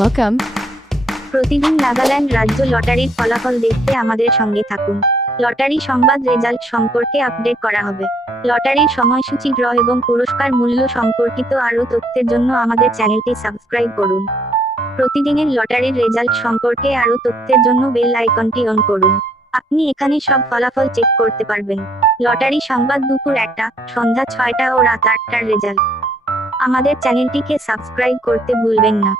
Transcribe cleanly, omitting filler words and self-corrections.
Welcome. প্রতিদিন নাগাল্যান্ড রাজ্য লটারির ফলাফল দেখতে আমাদের সঙ্গে থাকুন। লটারি সংবাদ রেজাল্ট সম্পর্কে আপডেট করা হবে। লটারির সময়সূচি, ড্র এবং পুরস্কার মূল্য সম্পর্কিত আরও তথ্যের জন্য আমাদের চ্যানেলটি সাবস্ক্রাইব করুন। প্রতিদিনের লটারির রেজাল্ট সম্পর্কে আরও তথ্যের জন্য বেল আইকনটি অন করুন। আপনি এখানে সব ফলাফল চেক করতে পারবেন। লটারি সংবাদ দুপুর 1টা, সন্ধ্যা 6টা ও রাত 8টার রেজাল্ট। আমাদের চ্যানেলটিকে সাবস্ক্রাইব করতে ভুলবেন না।